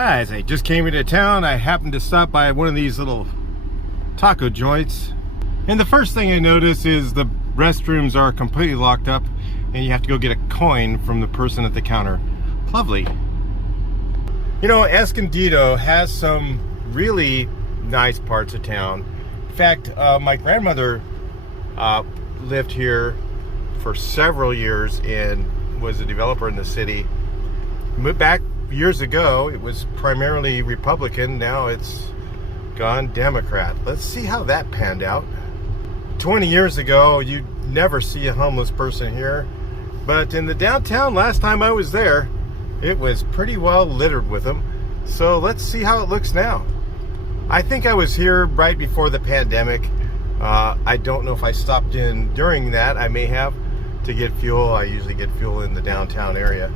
As I just came into town, I happened to stop by one of these little taco joints. And the first thing I notice is the restrooms are completely locked up and you have to go get a coin from the person at the counter. Lovely. You know, Escondido has some really nice parts of town. In fact, my grandmother lived here for several years and was a developer in the city. Moved back years ago. It was primarily Republican. Now it's gone Democrat. Let's see how that panned out. 20 years ago, you'd never see a homeless person here. But in the downtown, last time I was there, it was pretty well littered with them. So let's see how it looks now. I think I was here right before the pandemic. I don't know if I stopped in during that. I may have to get fuel. I usually get fuel in the downtown area.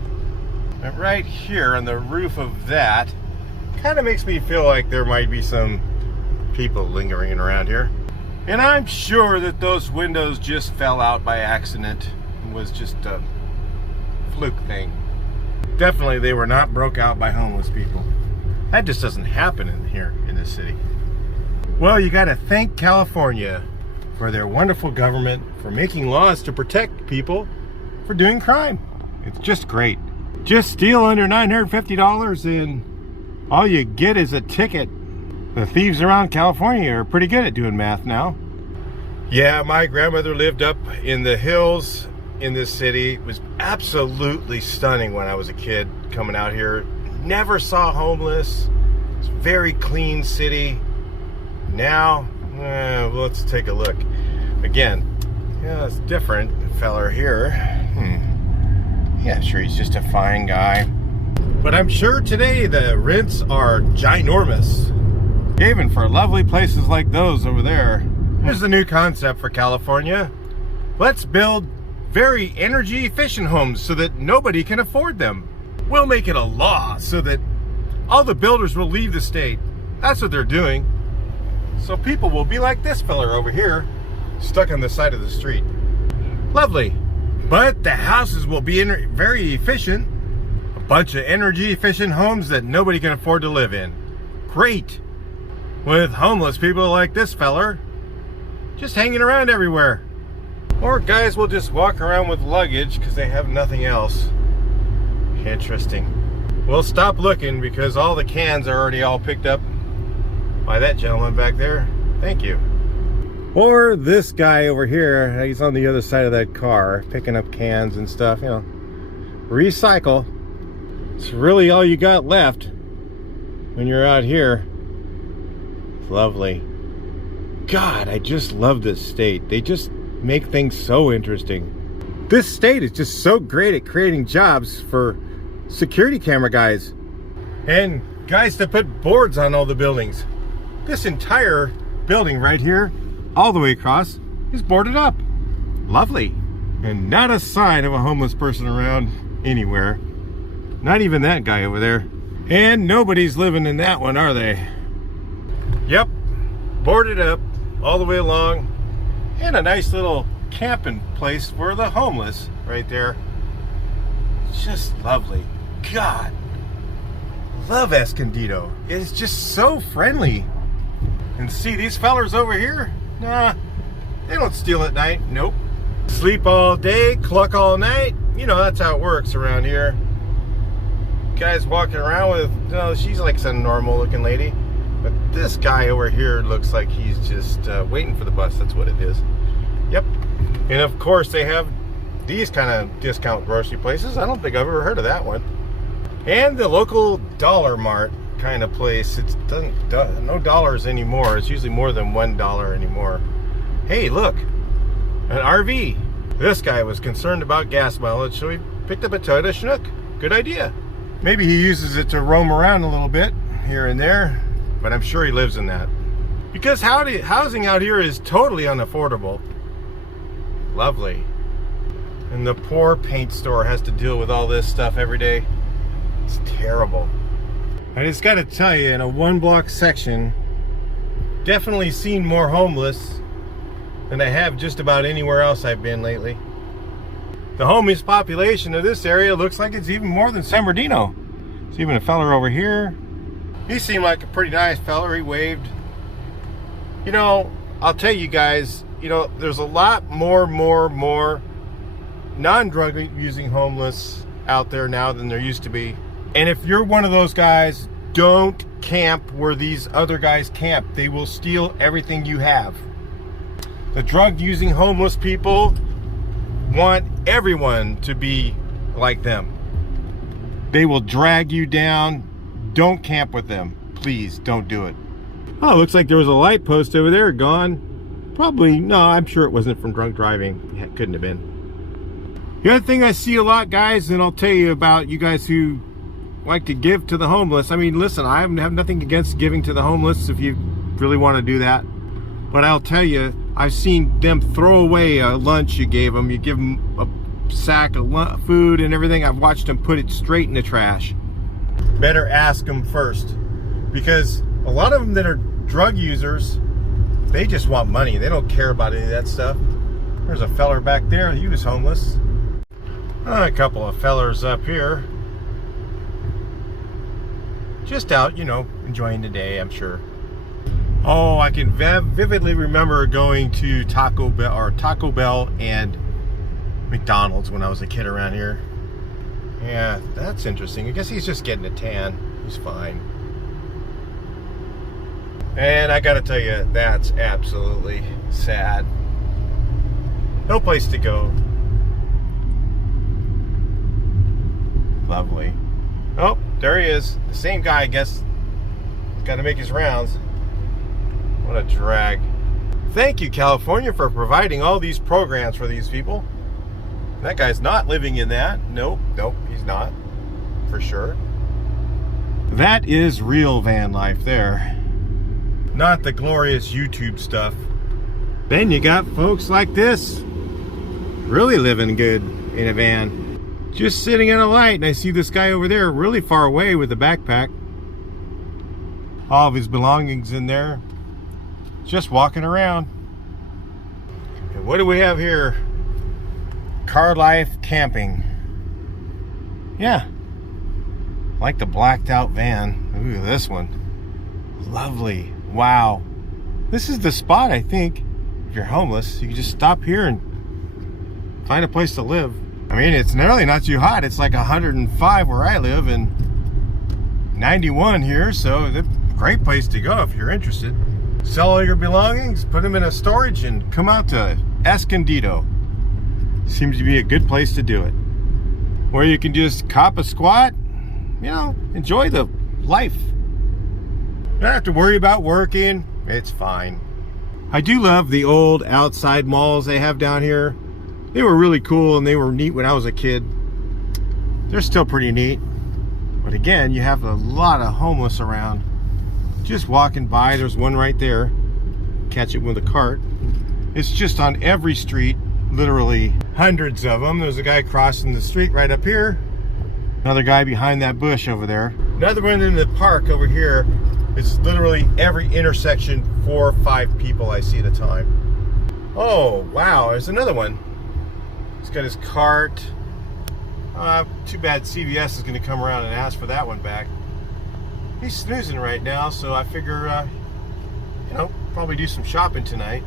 And right here on the roof of that kind of makes me feel like there might be some people lingering around here. And I'm sure that those windows just fell out by accident. It was just a fluke thing. Definitely they were not broke out by homeless people. That just doesn't happen in here in this city. Well, you got to thank California for their wonderful government for making laws to protect people for doing crime. It's just great. Just steal under $950 and all you get is a ticket. The thieves around California are pretty good at doing math now. Yeah, my grandmother lived up in the hills in this city. It was absolutely stunning when I was a kid coming out here. Never saw homeless. It's a very clean city. Now, let's take a look. Again, yeah, it's different. The feller here. Yeah, sure, he's just a fine guy. But I'm sure today the rents are ginormous. Even for lovely places like those over there. Here's the new concept for California. Let's build very energy efficient homes so that nobody can afford them. We'll make it a law so that all the builders will leave the state. That's what they're doing. So people will be like this feller over here, stuck on the side of the street. Lovely. But the houses will be very efficient. A bunch of energy efficient homes that nobody can afford to live in. Great. With homeless people like this feller just hanging around everywhere. Or guys will just walk around with luggage because they have nothing else. Interesting. We'll stop looking because all the cans are already all picked up by that gentleman back there. Thank you. Or this guy over here, he's on the other side of that car picking up cans and stuff, you know. Recycle. It's really all you got left when you're out here. It's lovely. God, I just love this state. They just make things so interesting. This state is just so great at creating jobs for security camera guys and guys that put boards on all the buildings. This entire building right here, all the way across, is boarded up. Lovely. And not a sign of a homeless person around anywhere. Not even that guy over there. And nobody's living in that one, are they? Yep, boarded up all the way along. And a nice little camping place for the homeless right there. Just lovely. God, love Escondido. It's just so friendly. And see these fellers over here? Nah, they don't steal at night. Nope. Sleep all day, cluck all night. You know, that's how it works around here. Guys walking around with, she's like some normal looking lady. But this guy over here looks like he's just waiting for the bus. That's what it is. Yep. And of course they have these kind of discount grocery places. I don't think I've ever heard of that one. And the local Dollar Mart kind of place. It's no dollars anymore. It's usually more than $1 anymore. Hey, look, an RV. This guy was concerned about gas mileage, so he picked up a Toyota Chinook. Good idea. Maybe he uses it to roam around a little bit here and there, but I'm sure he lives in that. Because housing out here is totally unaffordable. Lovely. And the poor paint store has to deal with all this stuff every day. It's terrible. I just got to tell you, in a one-block section, definitely seen more homeless than I have just about anywhere else I've been lately. The homeless population of this area looks like it's even more than San Bernardino. There's even a feller over here. He seemed like a pretty nice feller. He waved. You know, I'll tell you guys, you know, there's a lot more non-drug using homeless out there now than there used to be. And if you're one of those guys, don't camp where these other guys camp. They will steal everything you have. The drug using homeless people want everyone to be like them. They will drag you down. Don't camp with them. Please don't do it. Oh, looks like there was a light post over there gone. Probably, no, I'm sure it wasn't from drunk driving. It couldn't have been. The other thing I see a lot, guys, and I'll tell you about you guys who like to give to the homeless. I mean, listen, I have nothing against giving to the homeless if you really want to do that. But I'll tell you, I've seen them throw away a lunch you gave them. You give them a sack of food and everything. I've watched them put it straight in the trash. Better ask them first, because a lot of them that are drug users, they just want money. They don't care about any of that stuff. There's a feller back there. He was homeless. A couple of fellers up here. Just out, you know, enjoying the day, I'm sure. Oh, I can vividly remember going to Taco Bell and McDonald's when I was a kid around here. Yeah, that's interesting. I guess he's just getting a tan. He's fine. And I gotta tell you, that's absolutely sad. No place to go. Lovely. Oh, there he is. The same guy, I guess. Got to make his rounds. What a drag. Thank you, California, for providing all these programs for these people. That guy's not living in that. Nope, he's not. For sure. That is real van life there. Not the glorious YouTube stuff. Then you got folks like this. Really living good in a van. Just sitting in a light, and I see this guy over there really far away with a backpack. All of his belongings in there. Just walking around. And what do we have here? Car life camping. Yeah. Like the blacked out van. Ooh, this one. Lovely. Wow. This is the spot, I think. If you're homeless, you can just stop here and find a place to live. I mean, it's really not too hot. It's like 105 where I live and 91 here, so it's a great place to go if you're interested. Sell all your belongings, put them in a storage, and come out to Escondido. Seems to be a good place to do it. Where you can just cop a squat, you know, enjoy the life. You don't have to worry about working. It's fine. I do love the old outside malls they have down here. They were really cool and they were neat when I was a kid. They're still pretty neat. But again, you have a lot of homeless around. Just walking by, there's one right there. Catch it with a cart. It's just on every street, literally hundreds of them. There's a guy crossing the street right up here. Another guy behind that bush over there. Another one in the park over here. It's literally every intersection, 4 or 5 people I see at a time. Oh, wow, there's another one. He's got his cart. Too bad CVS is going to come around and ask for that one back. He's snoozing right now, so I figure, you know, probably do some shopping tonight.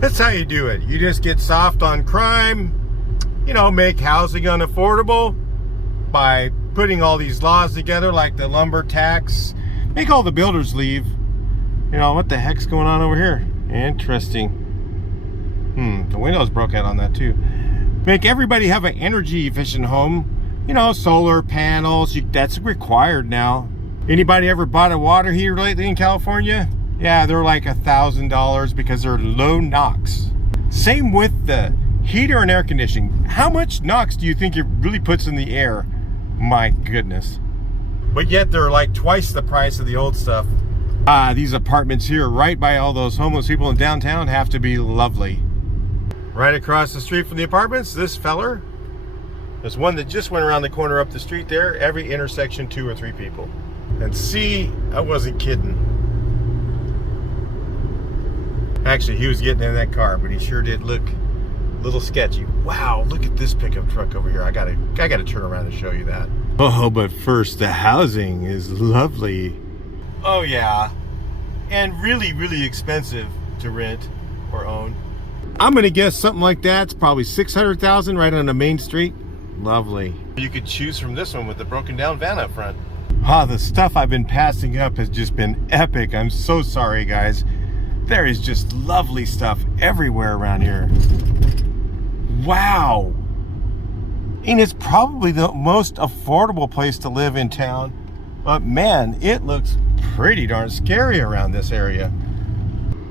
That's how you do it. You just get soft on crime, you know, make housing unaffordable by putting all these laws together like the lumber tax. Make all the builders leave. You know, what the heck's going on over here? Interesting. The windows broke out on that too. Make everybody have an energy efficient home. You know, solar panels, that's required now. Anybody ever bought a water heater lately in California? Yeah, they're like $1,000 because they're low NOx. Same with the heater and air conditioning. How much NOx do you think it really puts in the air? My goodness. But yet they're like twice the price of the old stuff. These apartments here right by all those homeless people in downtown have to be lovely. Right across the street from the apartments, this feller. There's one that just went around the corner up the street there. Every intersection, 2 or 3 people. And see, I wasn't kidding. Actually, he was getting in that car, but he sure did look a little sketchy. Wow, look at this pickup truck over here. I gotta turn around and show you that. Oh, but first, the housing is lovely. Oh yeah. And really, really expensive to rent or own. I'm gonna guess something like that's probably 600,000 right on the main street. Lovely. You could choose from this one with the broken down van up front. The stuff I've been passing up has just been epic. I'm so sorry, guys. There is just lovely stuff everywhere around here. Wow. And it's probably the most affordable place to live in town. But man, it looks pretty darn scary around this area.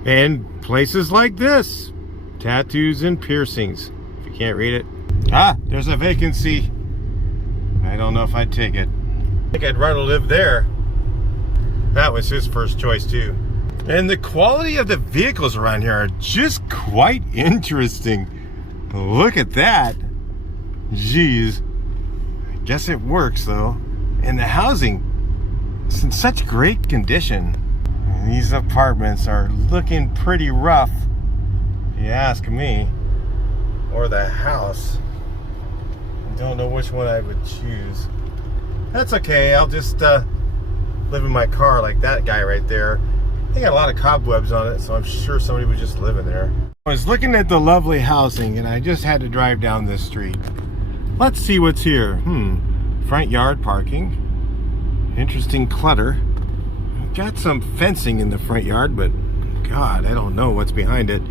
And places like this. Tattoos and piercings. If you can't read it. There's a vacancy. I don't know if I'd take it. I think I'd rather live there. That was his first choice too. And the quality of the vehicles around here are just quite interesting. Look at that. Jeez. I guess it works though. And the housing is in such great condition. And these apartments are looking pretty rough, if you ask me. Or the house. I don't know which one I would choose. That's okay, I'll just live in my car like that guy right there. They got a lot of cobwebs on it, so I'm sure somebody was just living there. I was looking at the lovely housing and I just had to drive down this street. Let's see what's here. Front yard parking. Interesting clutter. Got some fencing in the front yard, but God, I don't know what's behind it.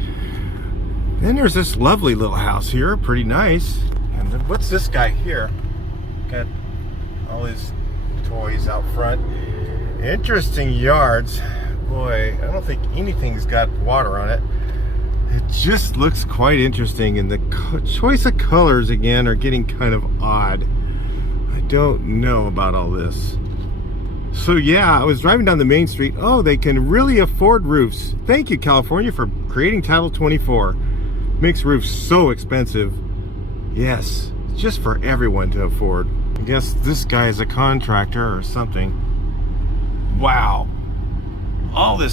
Then there's this lovely little house here, pretty nice. And then what's this guy here? Got all his toys out front. Interesting yards. Boy, I don't think anything's got water on it. It just looks quite interesting, and the choice of colors again are getting kind of odd. I don't know about all this. So yeah, I was driving down the main street. Oh, they can really afford roofs. Thank you, California, for creating Title 24. Makes roofs so expensive. Yes, just for everyone to afford. I guess this guy is a contractor or something. Wow. All the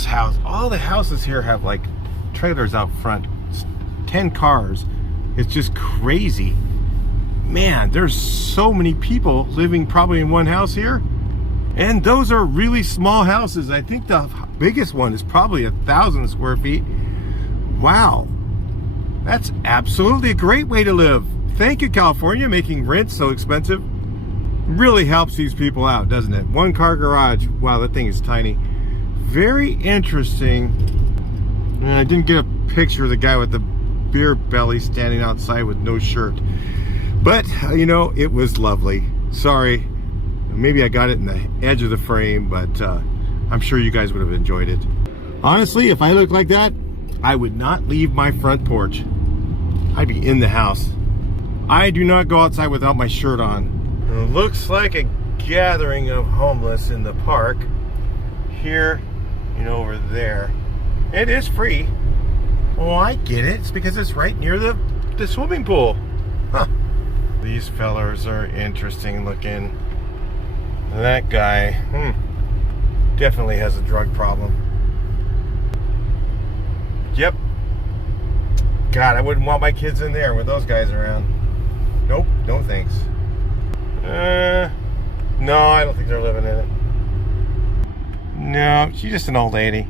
houses here have like trailers out front. 10 cars. It's just crazy. Man, there's so many people living probably in one house here. And those are really small houses. I think the biggest one is probably 1,000 square feet. Wow. That's absolutely a great way to live. Thank you, California, making rent so expensive. Really helps these people out, doesn't it? One car garage. Wow, that thing is tiny. Very interesting. And I didn't get a picture of the guy with the beer belly standing outside with no shirt. But, you know, it was lovely. Sorry. Maybe I got it in the edge of the frame, but I'm sure you guys would have enjoyed it. Honestly, if I looked like that, I would not leave my front porch. I'd be in the house. I do not go outside without my shirt on. It looks like a gathering of homeless in the park. Here, you know, over there. It is free. Oh, I get it. It's because it's right near the swimming pool. Huh. These fellers are interesting looking. That guy, definitely has a drug problem. Yep. God, I wouldn't want my kids in there with those guys around. Nope, no thanks. No, I don't think they're living in it. No, she's just an old lady.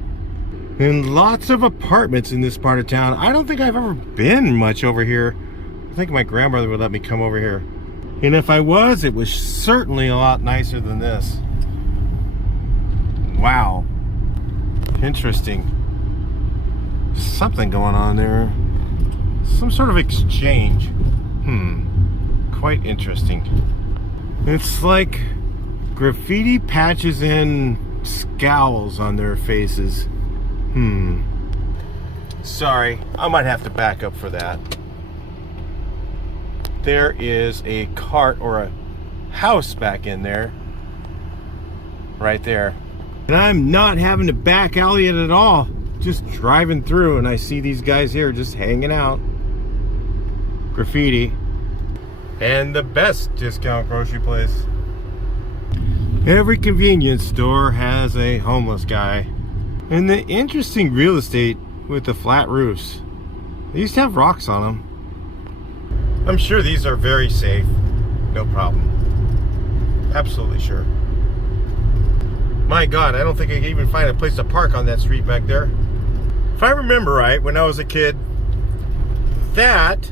And lots of apartments in this part of town. I don't think I've ever been much over here. I think my grandmother would let me come over here. And if I was, it was certainly a lot nicer than this. Wow. Interesting. Something going on there. Some sort of exchange. Quite interesting. It's like graffiti patches in scowls on their faces. Sorry, I might have to back up for that. There is a cart or a house back in there. Right there. And I'm not having to back alley it at all. Just driving through and I see these guys here just hanging out. Graffiti. And the best discount grocery place. Every convenience store has a homeless guy. And the interesting real estate with the flat roofs. They used to have rocks on them. I'm sure these are very safe. No problem. Absolutely sure. My God, I don't think I can even find a place to park on that street back there. If I remember right, when I was a kid, that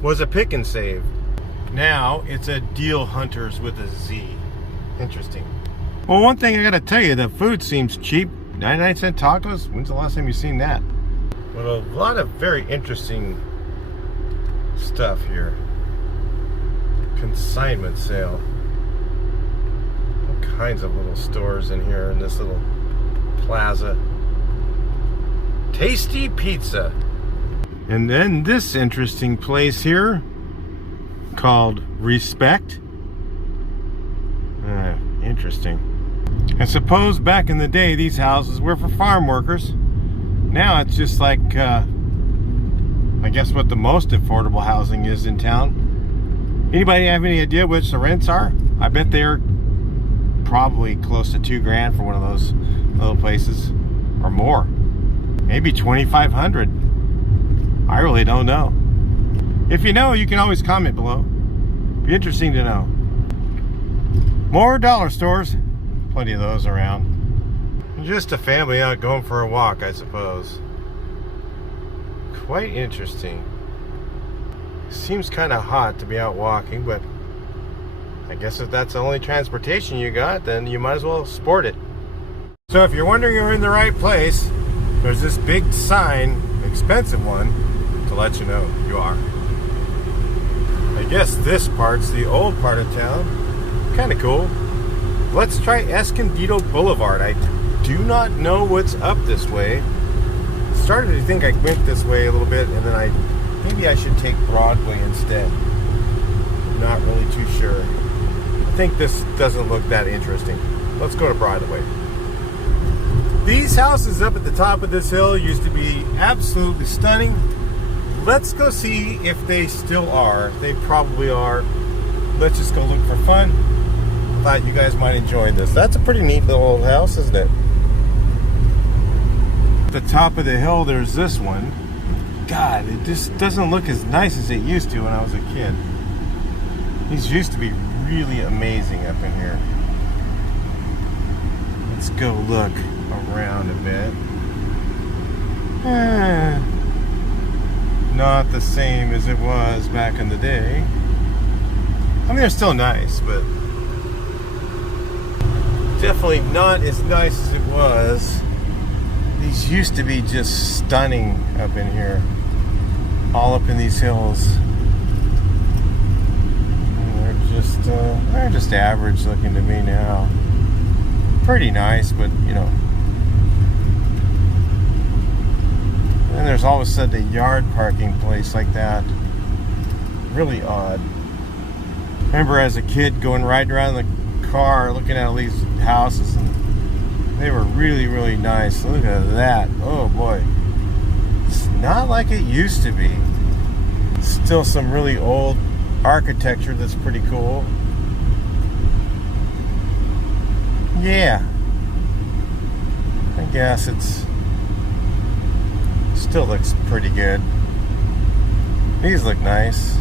was a pick and save. Now it's a Deal Hunters with a Z. Interesting. Well, one thing I gotta tell you, the food seems cheap. 99-cent tacos? When's the last time you've seen that? Well, a lot of very interesting stuff here. Consignment sale. All kinds of little stores in here in this little plaza. Tasty pizza. And then this interesting place here called Respect. Interesting. I suppose back in the day these houses were for farm workers. Now it's just like I guess what the most affordable housing is in town. Anybody have any idea which the rents are? I bet they're probably close to $2,000 for one of those little places, or more. Maybe $2,500. I really don't know. If you know, you can always comment below. Be interesting to know. More dollar stores. Plenty of those around. Just a family out going for a walk, I suppose. Quite interesting. Seems kind of hot to be out walking, but I guess if that's the only transportation you got, then you might as well sport it. So if you're wondering you're in the right place, there's this big sign, expensive one, to let you know you are. I guess this part's the old part of town. Kind of cool. Let's try Escondido Boulevard. I do not know what's up this way. Started to think I went this way a little bit, and then maybe I should take Broadway instead. Not really too sure. I think this doesn't look that interesting. Let's go to Broadway. These houses up at the top of this hill used to be absolutely stunning. Let's go see if they still are. They probably are. Let's just go look for fun. Thought you guys might enjoy this. That's a pretty neat little old house, isn't it? At the top of the hill, there's this one. God, it just doesn't look as nice as it used to when I was a kid. These used to be really amazing up in here. Let's go look around a bit. Not the same as it was back in the day. I mean, they're still nice, but definitely not as nice as it was. These used to be just stunning up in here. All up in these hills. And they're just average looking to me now. Pretty nice, but you know. And there's all of a sudden a yard parking place like that. Really odd. Remember as a kid going right around the car looking at all these houses, and they were really, really nice. Look at that. Oh boy. It's not like it used to be. Still some really old architecture that's pretty cool. Yeah. I guess it's still looks pretty good. These look nice.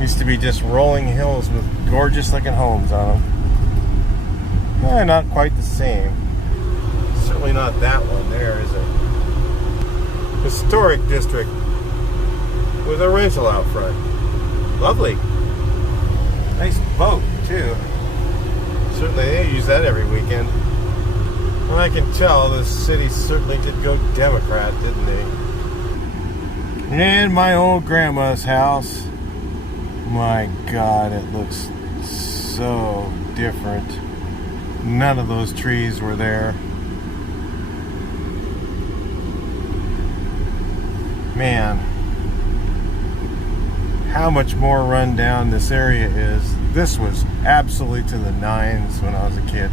Used to be just rolling hills with gorgeous looking homes on them. Not quite the same. Certainly not that one there, is it? Historic district with a rental out front. Lovely. Nice boat too. Certainly they use that every weekend. Well, I can tell the city certainly did go Democrat, didn't they? And my old grandma's house. My God, it looks so different. None of those trees were there. Man, how much more run down this area is. This was absolutely to the nines when I was a kid.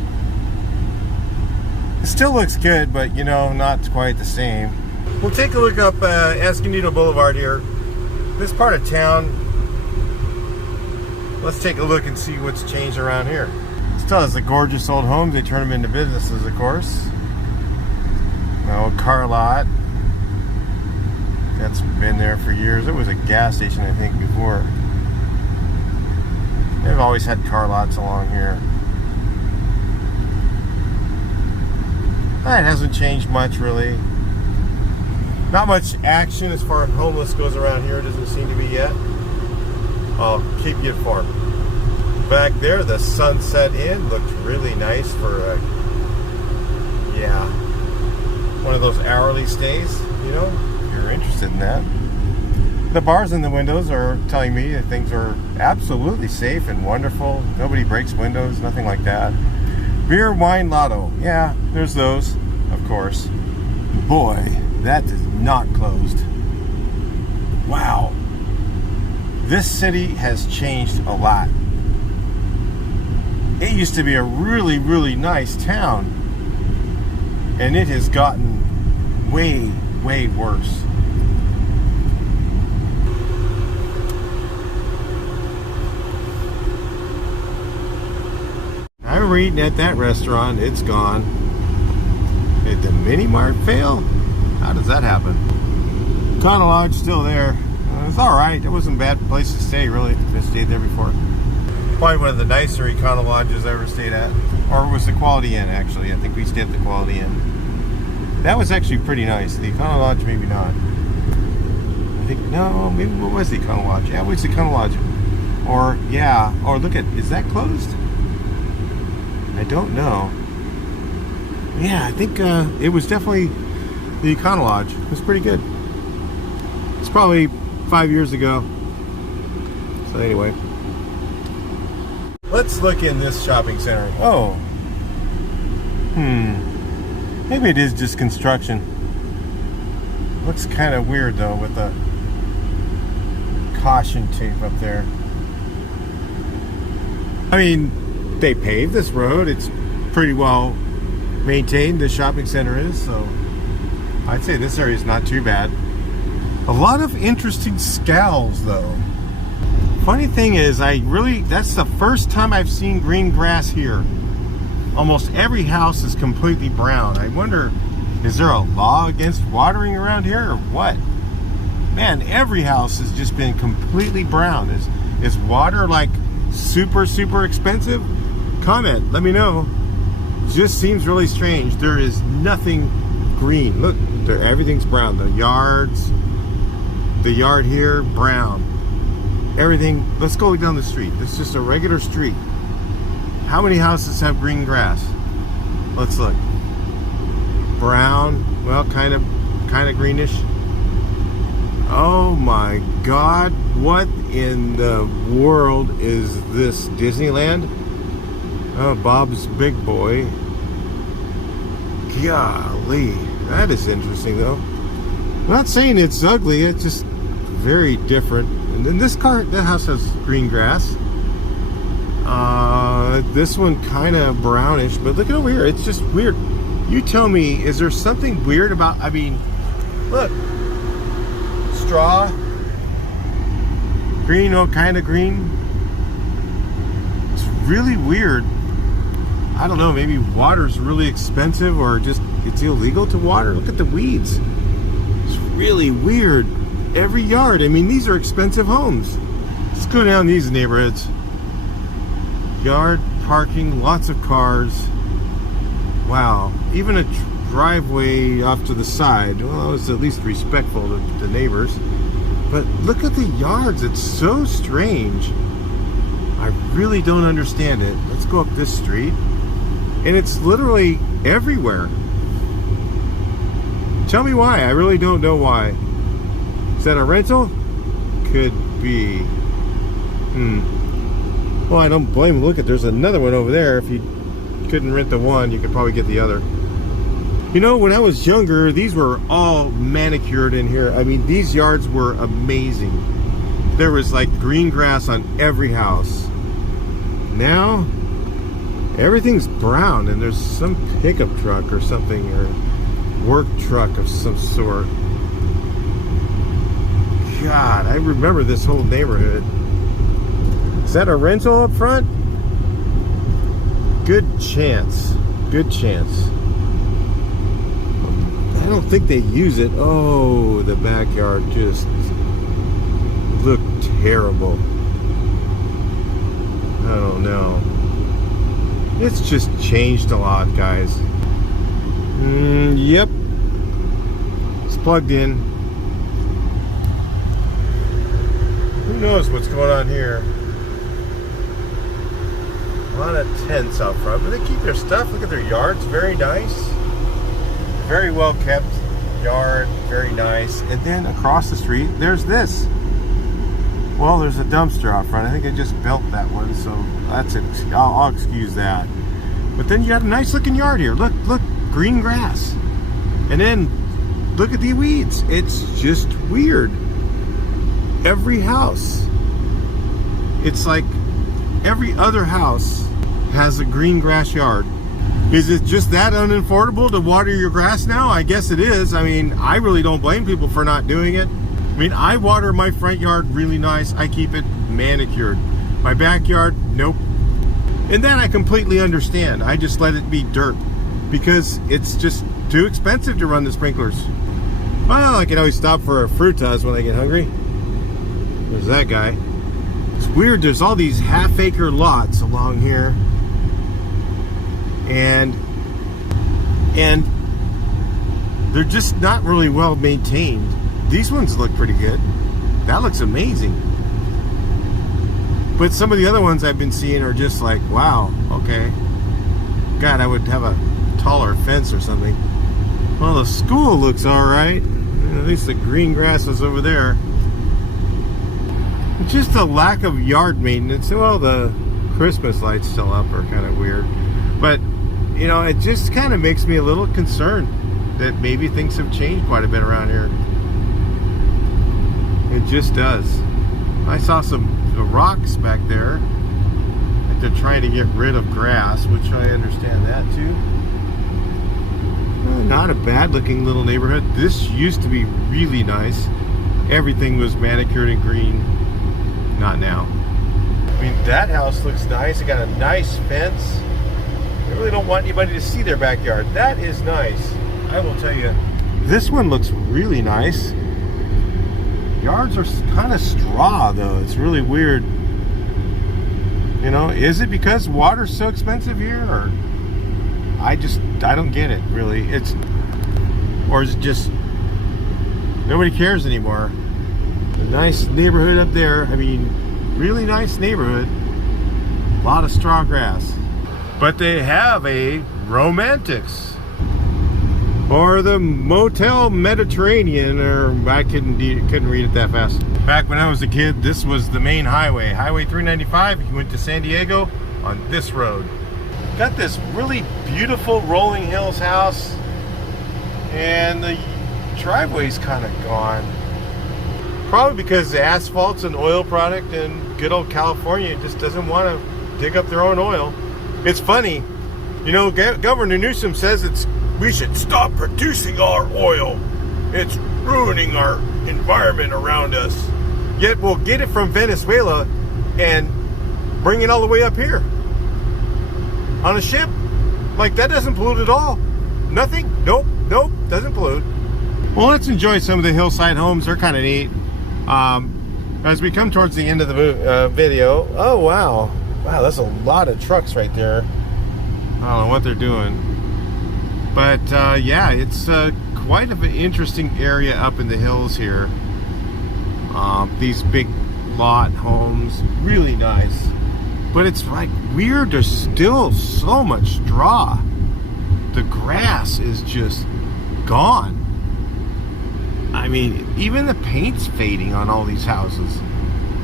It still looks good, but you know, not quite the same. We'll take a look up Escondido Boulevard here. This part of town, let's take a look and see what's changed around here. Still has the gorgeous old homes. They turn them into businesses, of course. My old car lot. That's been there for years. It was a gas station, I think, before. They've always had car lots along here. That hasn't changed much, really. Not much action as far as homeless goes around here. It doesn't seem to be yet. I'll keep you informed. Back there, the Sunset Inn looked really nice for, yeah, one of those hourly stays, you know, if you're interested in that. The bars in the windows are telling me that things are absolutely safe and wonderful. Nobody breaks windows, nothing like that. Beer, wine, lotto. Yeah, there's those, of course. Boy, that is not closed. Wow. This city has changed a lot. It used to be a really, really nice town, and it has gotten way, way worse. I remember eating at that restaurant. It's gone. Did the Mini Mart fail? How does that happen? Econo Lodge still there. It's alright. It wasn't a bad place to stay, really. I stayed there before. Probably one of the nicer Econo Lodges I ever stayed at. Or it was the Quality Inn, actually. I think we stayed at the Quality Inn. That was actually pretty nice. The Econo Lodge, maybe not. I think, no, maybe what was the Econo Lodge? Yeah, it was the Econo Lodge. Or, yeah. Or look at, is that closed? I don't know. Yeah, I think it was definitely the Econo Lodge. It was pretty good. It's probably 5 years ago. So anyway. Let's look in this shopping center. Oh. Maybe it is just construction. Looks kind of weird though with the caution tape up there. I mean, they paved this road. It's pretty well maintained, the shopping center is, so I'd say this area is not too bad. A lot of interesting scowls though. Funny thing is, that's the first time I've seen green grass here. Almost every house is completely brown. I wonder, is there a law against watering around here or what? Man, every house has just been completely brown. Is water like super, super expensive? Comment, let me know. Just seems really strange. There is nothing green. Look, everything's brown. The yard here, brown. Everything. Let's go down the street. It's just a regular street. How many houses have green grass? Let's look. Brown. Well, kind of greenish. Oh my God! What in the world is this? Disneyland? Oh, Bob's Big Boy. Golly, that is interesting though. I'm not saying it's ugly. It's just very different. And then that house has green grass. This one kind of brownish, but look over here. It's just weird. You tell me, is there something weird about, I mean, look. Straw. Green, oh, kind of green. It's really weird. I don't know, maybe water's really expensive or just it's illegal to water. Look at the weeds. It's really weird. Every yard, I mean, these are expensive homes. Let's go down these neighborhoods. Yard, parking, lots of cars. Wow, even a driveway off to the side. Well, it was at least respectful to the neighbors. But look at the yards, it's so strange. I really don't understand it. Let's go up this street. And it's literally everywhere. Tell me why. I really don't know why. Is that a rental? Could be. Well, I don't blame them. Look, there's another one over there. If you couldn't rent the one, you could probably get the other. You know, when I was younger, these were all manicured in here. I mean, these yards were amazing. There was like green grass on every house. Now, everything's brown, and there's some pickup truck or something, or work truck of some sort. God, I remember this whole neighborhood. Is that a rental up front? Good chance. Good chance. I don't think they use it. Oh, the backyard just looked terrible. I don't know. It's just changed a lot, guys. Yep. It's plugged in. Who knows what's going on here? A lot of tents out front, but they keep their stuff. Look at their yards, very nice. Very well kept yard, very nice. And then across the street, there's this. Well, there's a dumpster out front. I think I just built that one, so that's it. I'll excuse that. But then you got a nice looking yard here. Look, green grass. And then look at the weeds. It's just weird. Every house, it's like every other house has a green grass yard. Is it just that unaffordable to water your grass now? I guess it is. I mean, I really don't blame people for not doing it. I mean, I water my front yard really nice. I keep it manicured. My backyard, nope. And that I completely understand. I just let it be dirt because it's just too expensive to run the sprinklers. Well, I can always stop for a Frutas when I get hungry. There's that guy. It's weird, there's all these half-acre lots along here. And they're just not really well maintained. These ones look pretty good. That looks amazing. But some of the other ones I've been seeing are just like, wow, okay. God, I would have a taller fence or something. Well, the school looks alright. At least the green grass is over there. Just the lack of yard maintenance. Well, the Christmas lights still up are kind of weird. But, you know, it just kind of makes me a little concerned that maybe things have changed quite a bit around here. It just does. I saw some rocks back there that they're trying to get rid of grass, which I understand that too. Not a bad looking little neighborhood. This used to be really nice. Everything was manicured and green. Not now. I mean, that house looks nice. It got a nice fence. They really don't want anybody to see their backyard. That is nice. I will tell you. This one looks really nice. Yards are kind of straw though. It's really weird. You know, is it because water's so expensive here, or I don't get it really. Or is it just nobody cares anymore? A nice neighborhood up there. I mean, really nice neighborhood. A lot of straw grass. But they have a Romantics. Or the Motel Mediterranean, or I couldn't read it that fast. Back when I was a kid, this was the main highway. Highway 395, you went to San Diego on this road. Got this really beautiful rolling hills house, and the driveway's kind of gone. Probably because the asphalt's an oil product and good old California just doesn't want to dig up their own oil. It's funny, you know, Governor Newsom says we should stop producing our oil. It's ruining our environment around us. Yet we'll get it from Venezuela and bring it all the way up here on a ship. Like, that doesn't pollute at all. Nothing. Nope, doesn't pollute. Well, let's enjoy some of the hillside homes. They're kind of neat. As we come towards the end of the video, oh wow, that's a lot of trucks right there. I don't know what they're doing, but yeah, it's quite an interesting area up in the hills here. These big lot homes, really nice, but it's like weird. There's still so much straw. The grass is just gone. I mean, even the paint's fading on all these houses.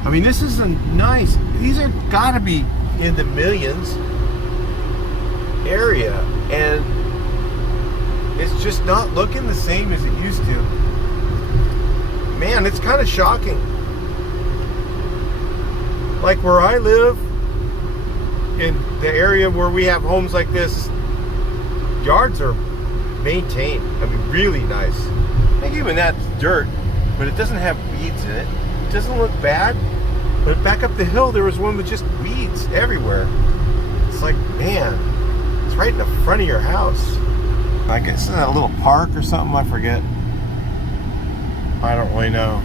I mean, this is a nice, these are gotta be in the millions area, and it's just not looking the same as it used to. Man, it's kind of shocking. Like where I live, in the area where we have homes like this, yards are maintained. I mean, really nice. I think even that's dirt, but it doesn't have weeds in it. It doesn't look bad. But back up the hill, there was one with just weeds everywhere. It's like, man, it's right in the front of your house. I guess it's a little park or something, I forget. I don't really know.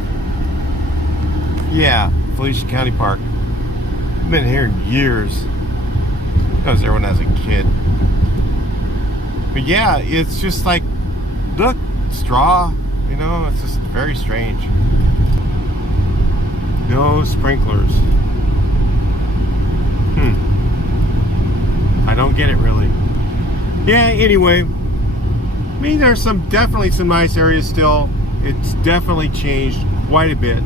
Yeah, Felicia County Park. I've been here in years. I was there when I was a kid. But yeah, it's just like, look, straw, you know, it's just very strange. No sprinklers. I don't get it really. Yeah, anyway, I mean, there's definitely some nice areas still. It's definitely changed quite a bit.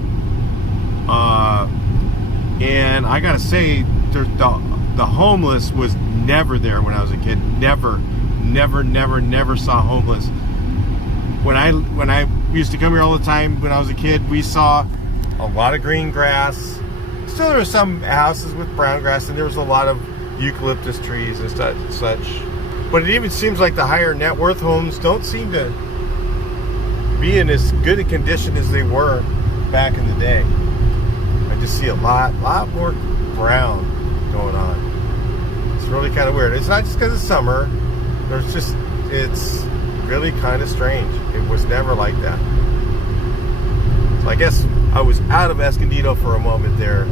And I gotta say, the homeless was never there when I was a kid. Never saw homeless. When I used to come here all the time when I was a kid, we saw a lot of green grass. Still, there were some houses with brown grass, and there was a lot of eucalyptus trees and such. But it even seems like the higher net worth homes don't seem to be in as good a condition as they were back in the day. I just see a lot more brown going on. It's really kind of weird. It's not just because it's summer. It's really kind of strange. It was never like that. So I guess I was out of Escondido for a moment there.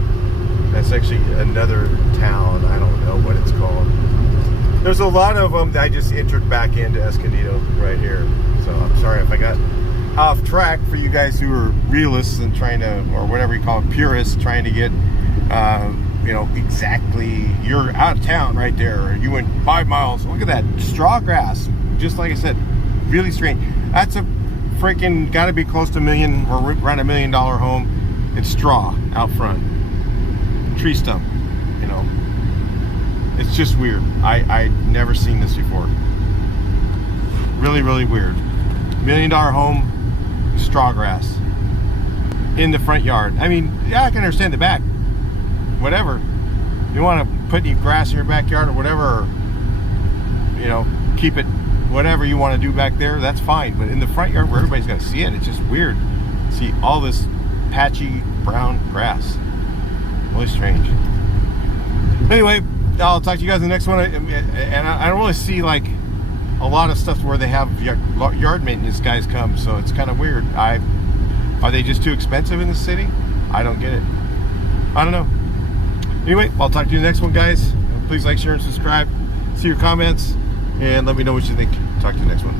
That's actually another town. I don't know what it's called. There's a lot of them that I just entered back into Escondido right here. So I'm sorry if I got off track for you guys who are realists and trying to, or whatever you call it, purists, trying to get, you know, exactly, you're out of town right there. You went 5 miles. Look at that straw grass. Just like I said, really strange. That's a freaking, got to be close to $1 million or around $1 million home. It's straw out front. Tree stump, you know. It's just weird. I'd never seen this before. Really weird. $1 million home, straw grass in the front yard. I mean, yeah, I can understand the back. Whatever. You want to put any grass in your backyard or whatever, or, you know, keep it, whatever you want to do back there, that's fine. But in the front yard where everybody's going to see it, it's just weird. See all this patchy brown grass. Really strange. Anyway, I'll talk to you guys in the next one. And I don't really see like a lot of stuff where they have yard maintenance guys come, so it's kind of weird. Are they just too expensive in the city? I don't get it. I don't know. Anyway, I'll talk to you in the next one, guys. Please like, share, and subscribe. See your comments, and let me know what you think. Talk to you next one.